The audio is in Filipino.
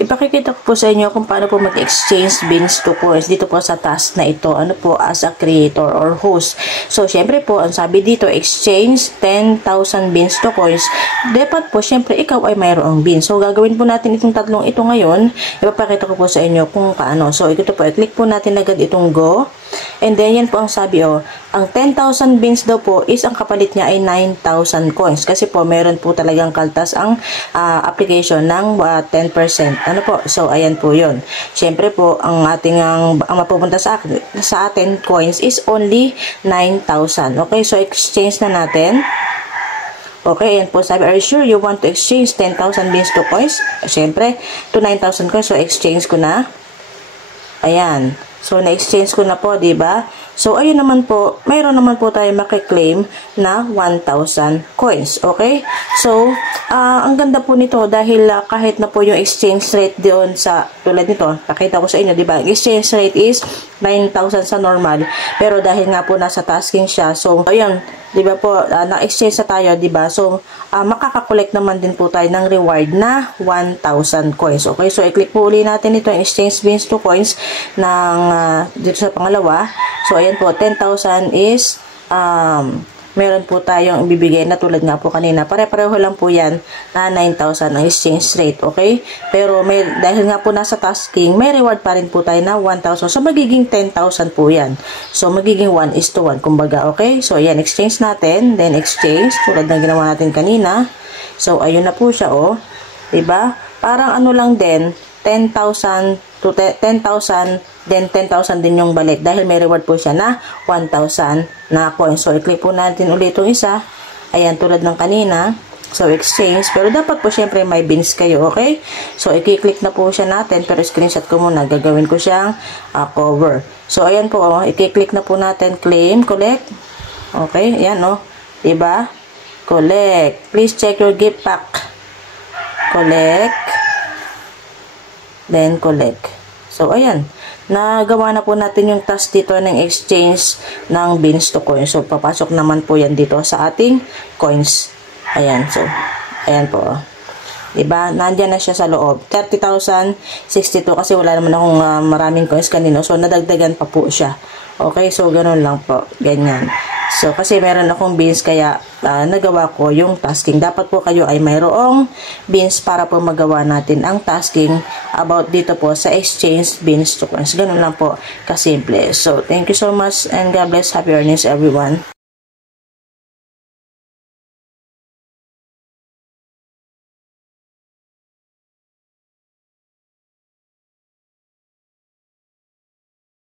Ipakikita ko po sa inyo kung paano po mag-exchange beans to coins dito po sa task na ito. Ano po, as a creator or host. So, syempre po, ang sabi dito, exchange 10,000 beans to coins. Dapat po, syempre, ikaw ay mayroong beans. So, gagawin po natin itong tatlong ito ngayon. Ipapakita ko po sa inyo kung paano. So, ito po, i-click po natin agad itong go. And then, yan po ang sabi, ang 10,000 beans daw po is ang kapalit niya ay 9,000 coins. Kasi po, meron po talagang kaltas ang application ng 10%. Ano po? So, ayan po yun. Siyempre po, ang mapupunta sa atin coins is only 9,000. Okay? So, exchange na natin. Okay, ayan po sabi, are you sure you want to exchange 10,000 beans to coins? Siyempre, to 9,000 coins. So, exchange ko na. Ayan. So, na-exchange ko na po, diba? So, ayun naman po, mayroon naman po tayo makiklaim na 1,000 coins. Okay? So, ang ganda po nito dahil kahit na po yung exchange rate doon sa, tulad nito, pakita ko sa inyo, diba? Exchange rate is 9,000 sa normal. Pero dahil nga po nasa tasking siya, so, ayun, diba po, na-exchange na tayo, diba? So, makakakolect naman din po tayo ng reward na 1,000 coins. Okay? So, i-click po uli natin ito, exchange beans to coins ng, dito sa pangalawa. So, ayan po, 10,000 is, meron po tayong ibibigay na tulad nga po kanina. Pare-pareho lang po yan na 9,000 ang exchange rate. Okay? Pero, dahil nga po nasa tasking, may reward pa rin po tayo na 1,000. So, magiging 10,000 po yan. So, magiging 1:1. Kumbaga, okay? So, ayan, exchange natin. Then, exchange. Tulad ng ginawa natin kanina. So, ayun na po siya, Diba? Parang ano lang din, 10,000 to 10,000, then 10,000 din yung balik dahil may reward po siya na 1,000 na coins. So, i-click po natin ulit itong isa. Ayan, tulad ng kanina. So, exchange. Pero dapat po syempre may beans kayo, okay? So, i-click na po siya natin, pero screenshot ko muna. Gagawin ko siyang cover. So, ayan po, i-click na po natin, claim, collect. Okay, ayan, diba? Collect. Please check your gift pack. Collect. Then, collect. So, ayan. Nagawa na po natin yung task dito ng exchange ng beans to coins. So, papasok naman po yan dito sa ating coins. Ayan. So, ayan po. Diba? Nandyan na siya sa loob. 30,062 kasi wala naman akong maraming coins kanino. So, nadagdagan pa po siya. Okay? So, ganun lang po. Ganyan. So, kasi meron akong beans kaya nagawa ko yung tasking. Dapat po kayo ay mayroong beans para po magawa natin ang tasking about dito po sa exchange beans to coins. Ganun lang po kasimple. So, thank you so much and God bless. Happy earnings everyone.